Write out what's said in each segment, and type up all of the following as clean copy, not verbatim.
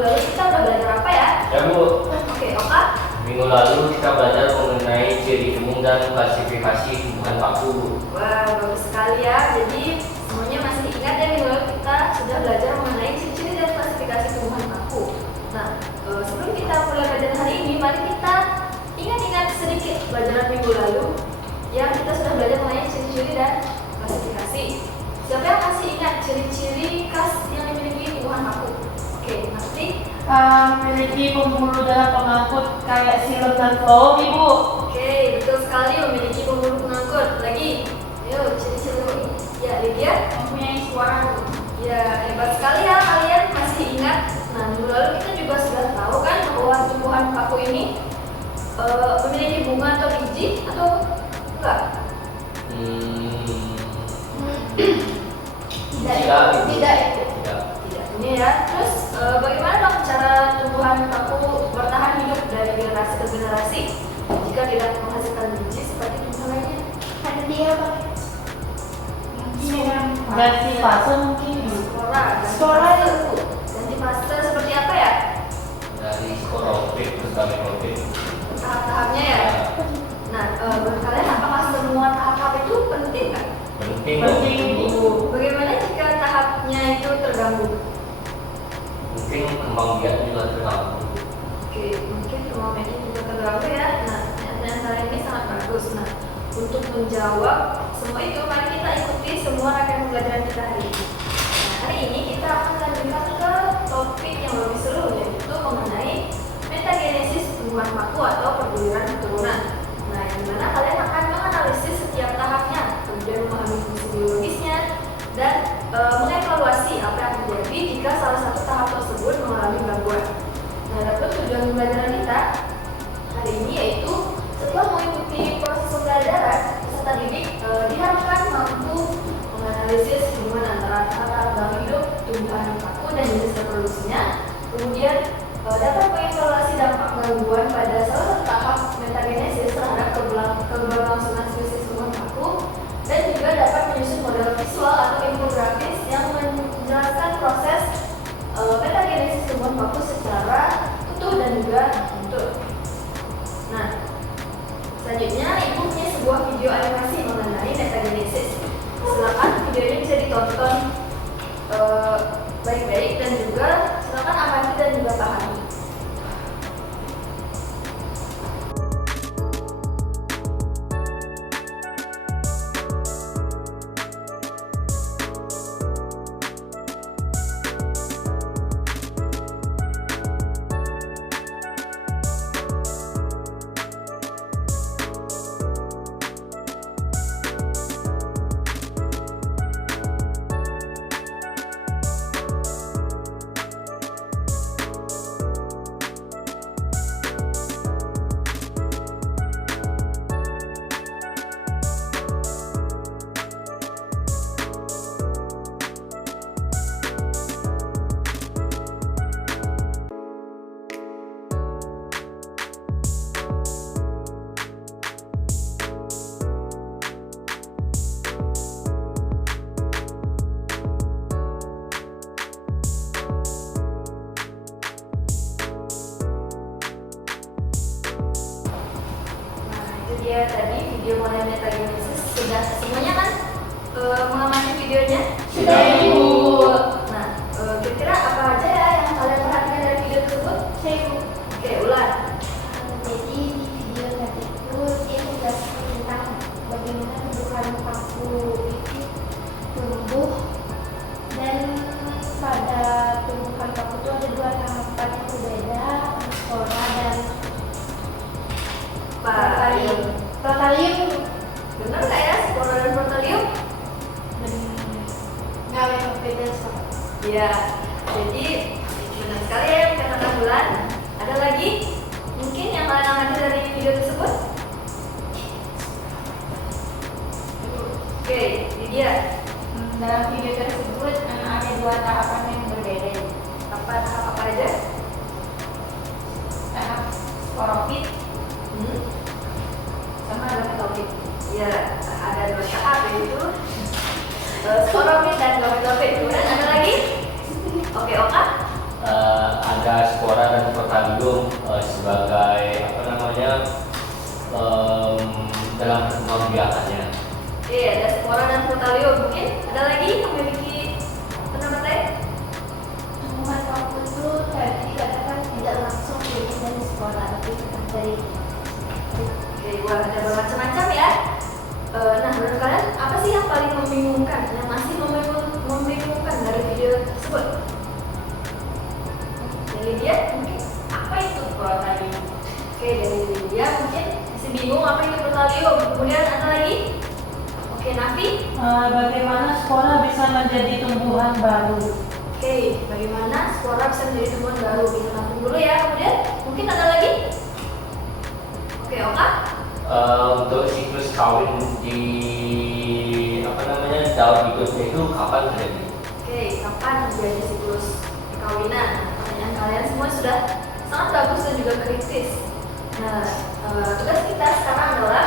lalu kita udah belajar apa ya? Ya Bu, Oke, Oka. minggu lalu kita belajar mengenai ciri umum dan klasifikasi tumbuhan paku Bu. Wah, bagus sekali ya. Jadi semuanya masih ingat ya minggu lalu kita sudah belajar mengenai ciri-ciri dan klasifikasi tumbuhan paku. Nah, sebelum kita mulai belajar hari ini, mari kita ingat-ingat sedikit pelajaran minggu lalu yang kita sudah belajar mengenai ciri-ciri dan klasifikasi. Siapa yang masih ingat ciri-ciri khas yang dimiliki tumbuhan paku? Oke, nanti Memiliki pembuluh dan pengangkut kayak silet dan flow, Ibu. Oke, betul sekali memiliki pembuluh pengangkut. Lagi, yuk ciri-ciri. Ya, Lydia. Mempunyai suara. Ya, hebat sekali ya kalian masih ingat. Nah, minggu lalu kita juga sudah tahu kan bahwa tumbuhan paku ini memiliki bunga atau biji atau enggak? Tidak. Tidak. Ini ya. Terus bagaimana dong cara tumbuhan paku bertahan hidup dari generasi ke generasi jika tidak menghasilkan biji seperti tumbuhan lainnya? Ada dia pakai ganti fase mungkin. Spora itu. Ganti fase seperti apa ya? Dari sporofit ke gametofit. Tahap-tahapnya ya. Nah, menurut kalian apakah semua tahap itu penting kan? Penting Penting, dong. Ibu. Bagaimana jika tahapnya itu terganggu? Mungkin kembang biak juga terganggu. Oke, mungkin momennya juga terganggu ya. Nah, pertanyaan ini sangat bagus. Nah, untuk menjawab semua itu, mari kita ikuti semua rangkaian pembelajaran kita hari ini. Nah, hari ini kita akan lanjutkan ke topik yang lebih seru, yaitu mengenai metagenesis tumbuhan paku atau perguliran keturunan. Nah, yang dimana kalian akan menganalisis setiap tahapnya, kemudian memahami fungsi biologisnya, dan mengevaluasi apa yang terjadi jika salah satu tahap tersebut mengalami gangguan. Nah, adapun tujuan pembelajaran kita hari ini yaitu setelah mengikuti proses pembelajaran, peserta didik diharapkan mampu menganalisis hubungan antara tahap dalam hidup tumbuhan paku dan jenis reproduksinya, kemudian dapat mengevaluasi dampak gangguan pada salah satu tahap metagenesis terhadap keberlangsungan spesies tumbuhan paku, dan juga dapat menyusun model visual atau infografis yang menjelaskan proses metagenesis tumbuhan paku secara utuh dan juga bentuk. Nah, selanjutnya Ibu punya sebuah video animasi mengenai metagenesis. Silakan videonya bisa ditonton baik-baik dan juga silakan amati dan juga pahami. Dia tadi video mengenai metagenesis sudah semuanya kan mengamati videonya? Sudah, Ibu. Nah, kira-kira apa aja ya yang kalian perhatikan dari video tersebut? Saya, Ibu. Oke, ulang. Jadi di video tadi itu dia menjelaskan tentang bagaimana tumbuhan paku itu tumbuh, dan pada tumbuhan paku itu ada dua tahapan yang berbeda, spora dan Protalium. protalium. Benar nggak ya spora dan protalium? Nggak yang beda sama. Iya. Jadi benar sekali ya yang katakan Bulan. Ada lagi mungkin yang kalian amati dari video tersebut? Oke, ini dia. Dalam video tersebut ada dua tahapan yang berbeda. Tahap apa aja? Tahap sporofit Sama gametofit. Ya, ada dua tahap yaitu sporofit dan gametofit. Kemudian ada lagi? Oke, Oka? Ada ada spora dan protalium sebagai apa namanya dalam perkembangan biakannya. Oke, ada spora dan protalium. Mungkin ada lagi yang memiliki pendapat lain? Tumbuhan paku itu tadi dikatakan tidak langsung jadi dari spora, tapi tetap dari Oke, wah ada bermacam-macam ya. Nah, menurut kalian apa sih yang paling membingungkan, yang masih membingungkan dari video tersebut? Dari dia mungkin apa itu protalium? Oke, dari dia mungkin masih bingung apa itu protalium. Kemudian ada lagi? Oke, Nafi? Bagaimana spora bisa menjadi tumbuhan baru? Oke, bagaimana spora bisa menjadi tumbuhan baru? Kita tampung dulu ya. Kemudian mungkin ada lagi? Oke, Oka? Untuk siklus kawin di apa namanya daun hidupnya itu kapan terjadi? Oke, kapan terjadi siklus perkawinan? Pertanyaan kalian semua sudah sangat bagus dan juga kritis. Nah, tugas kita sekarang adalah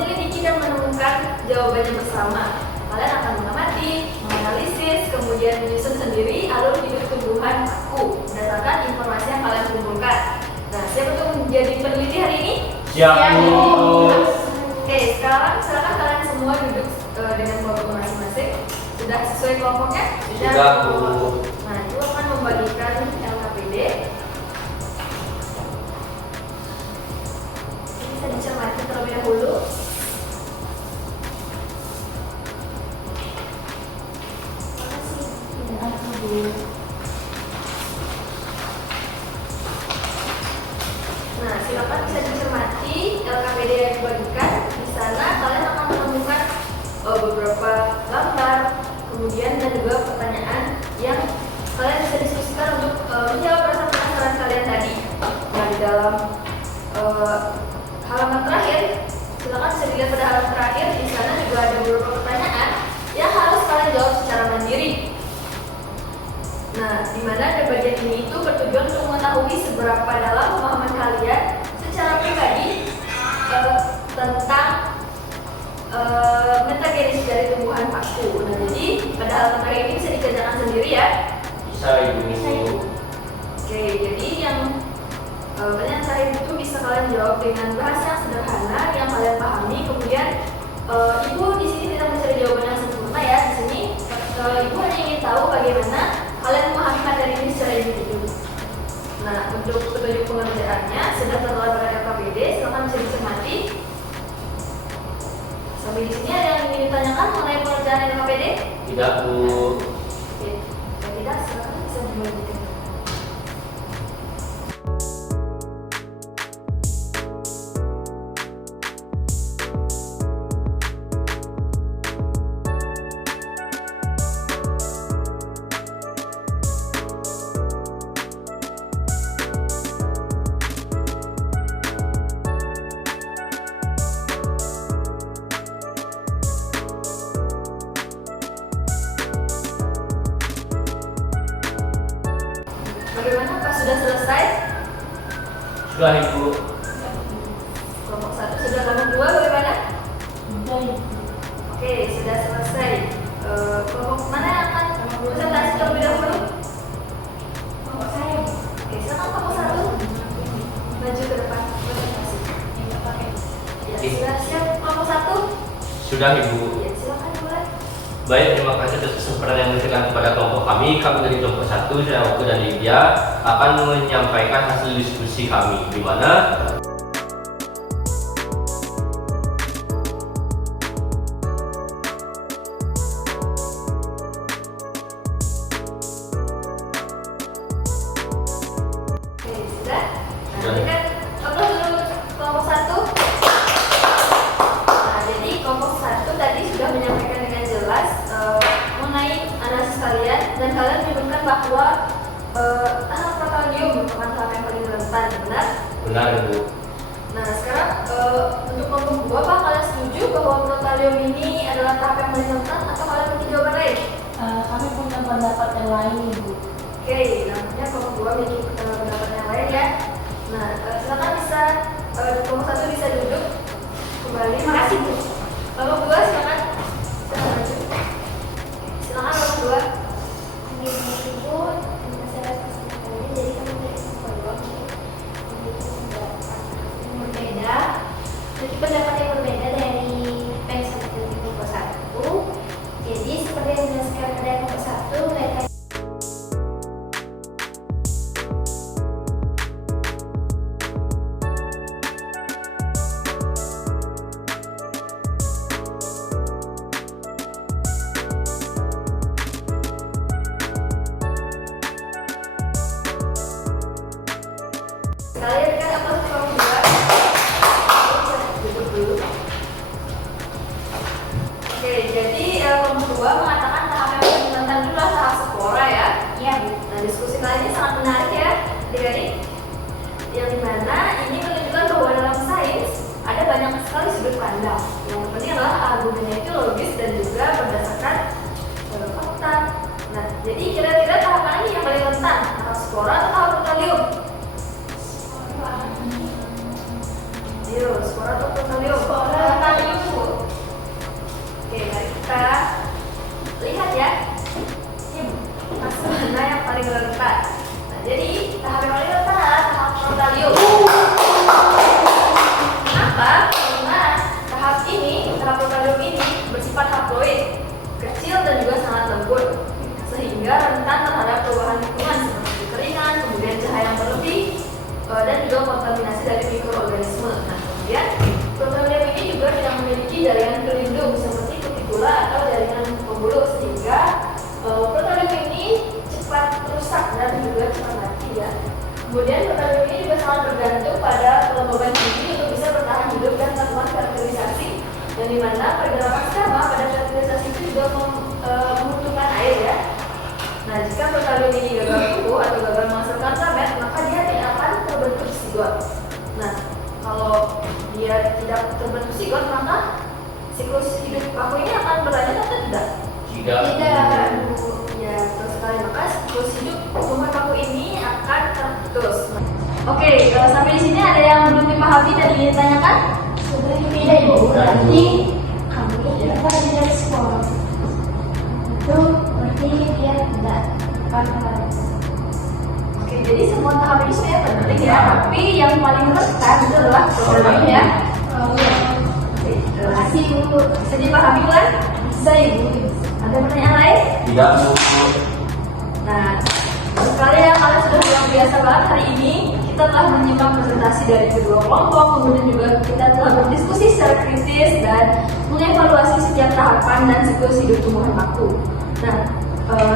menyelidiki dan menemukan jawabannya bersama. Kalian akan mengamati, menganalisis, kemudian menyusun sendiri alur hidup tumbuhan paku berdasarkan informasi yang kalian kumpulkan. Nah, siap untuk menjadi peneliti hari ini? Siap, Bu. Oke, sekarang silakan kalian semua duduk dengan kelompok masing-masing. Sudah sesuai kelompoknya? Sudah, Bu. Nah, itu akan membagikan LKPD. Bisa dicermati terlebih dahulu. Nah, silakan bisa dicermati LKPD yang dibagikan. Di sana kalian akan menemukan beberapa gambar, kemudian dan juga pertanyaan yang kalian bisa diskusikan untuk menjawab rasa penasaran kalian tadi. Nah, di dalam halaman terakhir, silakan bisa dilihat pada halaman terakhir. Di sana juga ada beberapa pertanyaan yang harus kalian jawab secara mandiri. Nah, di mana ada bagian ini itu bertujuan untuk mengetahui seberapa dalam pemahaman kalian secara pribadi tentang metagenesis dari tumbuhan paku. Nah, jadi pada halaman terakhir ini bisa dikerjakan sendiri ya. Bisa, Ibu. Oke, jadi yang pertanyaan terakhir itu bisa kalian jawab dengan bahasa yang sederhana yang kalian pahami. Kemudian Ibu di sini tidak mencari jawaban yang sempurna ya. Di sini Ibu hanya ingin tahu bagaimana kalian memahami materi ini secara individu. Nah, untuk petunjuk pengerjaannya sudah tertera pada LKPD, silakan bisa dicermati. Sampai di sini ada yang ingin ditanyakan mengenai pengerjaan LKPD? Tidak, Bu. Oke, jika tidak silakan bisa dilanjutkan. Bagaimana, Pak? Sudah selesai? Sudah, Ibu. Kelompok 1 sudah, kelompok 2 bagaimana? Sudah. Oke, sudah selesai. Kelompok mana yang akan presentasi terlebih dahulu? kelompok saya. Oke, silakan kelompok 1 maju ke depan presentasi. Ya, sudah siap kelompok 1? Sudah, Ibu. Ya, silakan mulai. Baik, terima kasih atas kesempatan yang diberikan kepada kelompok kami. Kami dari kelompok 1, saya Waktu dan Lydia akan menyampaikan hasil diskusi kami, di mana Oke, sudah. Nah, ini kan aplaus dulu kelompok 1. Nah, jadi kelompok 1 tadi sudah menyampaikan dengan jelas mengenai analisis kalian, dan kalian menyebutkan bahwa tahap protalium merupakan tahap yang paling rentan, benar? benar, Ibu. Nah, sekarang untuk kelompok 2, apa kalian setuju bahwa protalium ini adalah tahap yang paling rentan atau kalian punya jawaban lain? Kami punya pendapat yang lain, Ibu. Oke, nampaknya kelompok 2 memiliki pendapat yang lain ya. Nah, silakan bisa kelompok 1 bisa duduk kembali. Makasih, Bu. Kelompok 2 silakan. Silakan maju. Silakan kelompok 2. Ini ibu masyarakat sekitarnya, jadi kami tersebut, sehingga rentan terhadap perubahan lingkungan seperti kekeringan, kemudian cahaya yang berlebih, dan juga kontaminasi dari mikroorganisme. Nah, kemudian plutonium ini juga tidak memiliki jaringan pelindung seperti kutikula atau jaringan pembuluh, sehingga plutonium ini cepat rusak dan juga cepat mati ya. Kemudian plutonium ini juga sangat bergantung pada kelembaban tinggi untuk bisa bertahan hidup dan melakukan fertilisasi, yang dimana pergerakan sperma pada fertilisasi itu juga membutuhkan air ya. Nah, jika plutonium ini gagal tumbuh atau gagal menghasilkan gamet, maka dia tidak akan terbentuk zigot. Nah, kalau dia tidak terbentuk zigot, maka siklus hidup paku ini akan berlanjut atau tidak? Tidak. Ya, betul sekali. Maka siklus hidup tumbuhan paku ini akan terputus. Oke, sampai di sini ada yang belum dipahami dan ingin ditanyakan? Sudah tidak Ibu, berarti kami dapat dari sekolah itu berarti dia tidak akan Oke, jadi semua tahap ini sebenarnya penting ya, tapi yang paling rentan itu adalah plutonium ya. Oke, terima kasih Ibu. Bisa dipahami kan? Bisa Ibu. Ada pertanyaan lain? Tidak. Nah, sekalian kalian sudah luar biasa banget hari ini. Kita telah menyimak presentasi dari kedua kelompok, kemudian juga kita telah berdiskusi secara kritis dan mengevaluasi setiap tahapan dan siklus hidup tumbuhan paku. Nah,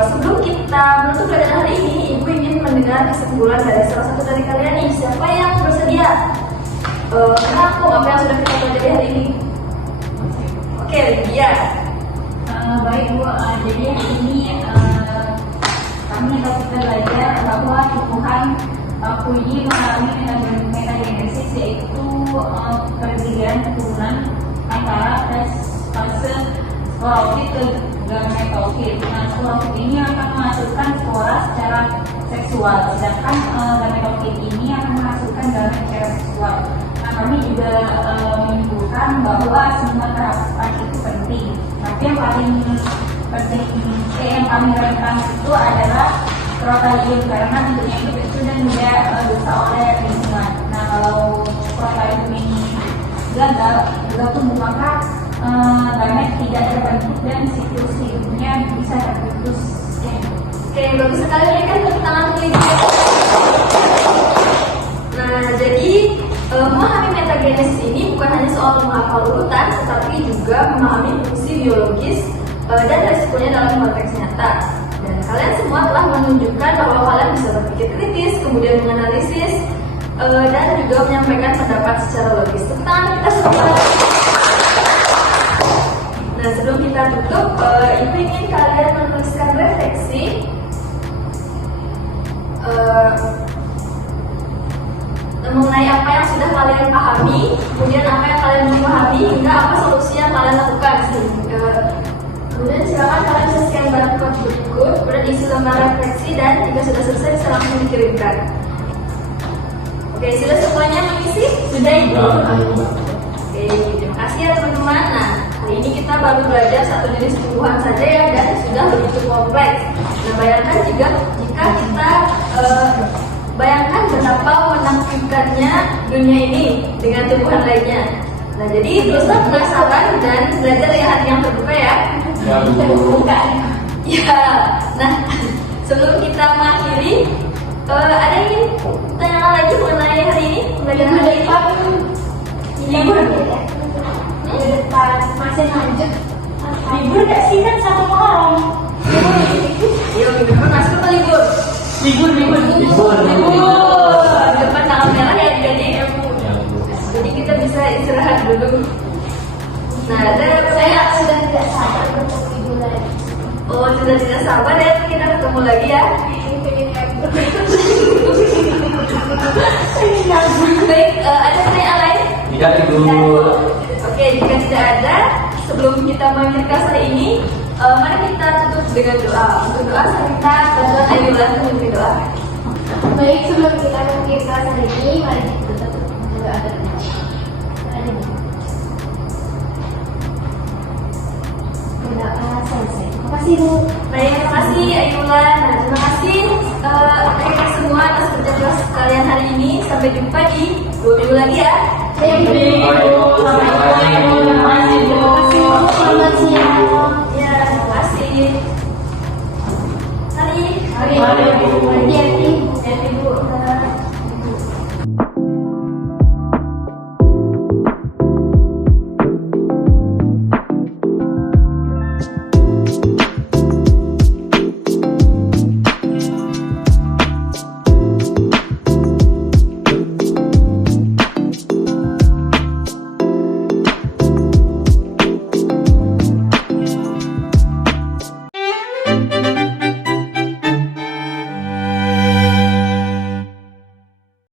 sebelum kita menutup pelajaran hari ini, Ibu ingin mendengar kesimpulan dari salah satu dari kalian nih. Siapa yang bersedia? Kenapa apa yang sudah kita pelajari hari ini? Oke, Lydia. Baik Bu, jadi hari ini kami dapat belajar bahwa tumbuhan paku ini mengalami metagenesis, yaitu peralihan keturunan antara fase sporofit ke gametofit. Nah, sporofit ini akan menghasilkan spora secara seksual, sedangkan gametofit ini akan menghasilkan gamet secara seksual. Nah, kami juga menyimpulkan bahwa semua tahapan itu penting, tapi yang paling penting yang kami rentan itu adalah protalium, karena bentuknya itu kecil dan mudah rusak oleh lingkungan. Nah, kalau protalium ini gagal tumbuh, maka gamet tidak terbentuk dan siklus hidupnya bisa terputus. Oke, bagus sekali ini kan tepuk tangan Lydia. Nah, jadi memahami metagenesis ini bukan hanya soal menghafal urutan, tetapi juga memahami fungsi biologis dan resikonya dalam konteks nyata. Dan kalian semua telah menunjukkan bahwa kalian bisa berpikir kritis, kemudian menganalisis, dan juga menyampaikan pendapat secara logis. Tepuk tangan kita semua. Nah, sebelum kita tutup, Ibu ingin kalian menuliskan refleksi mengenai apa yang sudah kalian pahami, kemudian apa yang kalian belum pahami, hingga apa solusi yang kalian lakukan. Kemudian silakan kalian bisa scan barcode berikut, kemudian isi lembar refleksi, dan jika sudah selesai bisa langsung dikirimkan. Oke, sudah semuanya mengisi? Sudah Ibu? Oke, terima kasih ya teman-teman. Nah, hari ini kita baru belajar satu jenis tumbuhan saja ya, dan sudah begitu kompleks. Nah, bayangkan jika kita bayangkan betapa menakjubkannya dunia ini dengan tumbuhan lainnya. Nah, jadi teruslah penasaran dan belajar ya hati yang terbuka ya. Terbuka. Ya. Nah, sebelum kita mengakhiri, ada yang ingin tanya lagi mengenai hari ini? Belajar hari ini? Libur ya? depan masih lanjut. Libur gak sih, kan satu Muharram? Iya, minggu depan masuk ke libur. Libur. Depan tanggal merah ya, jadi kita bisa istirahat dulu. Nah, Saya sudah tidak sabar untuk libur lagi. Oh, sudah tidak sabar ya, kita ketemu lagi ya. Baik, ada pertanyaan lain? Tidak Ibu. Oke, jika tidak ada, sebelum kita mengakhiri kelas hari ini, mari kita tutup dengan doa. Untuk doa, saya minta bantuan Ayulan untuk memberi doa. Baik, sebelum kita mengakhiri kelas hari ini, mari kita tutup dengan doa bersama. Berdoa selesai. Terima kasih Bu. Baik, terima kasih Ayulan. Nah, terima kasih rekan semua atas kerja keras kalian hari ini. Sampai jumpa di 2 minggu lagi ya. Thank you. Terima kasih Bu. Selamat siang. Ya, terima kasih. Mari Bu.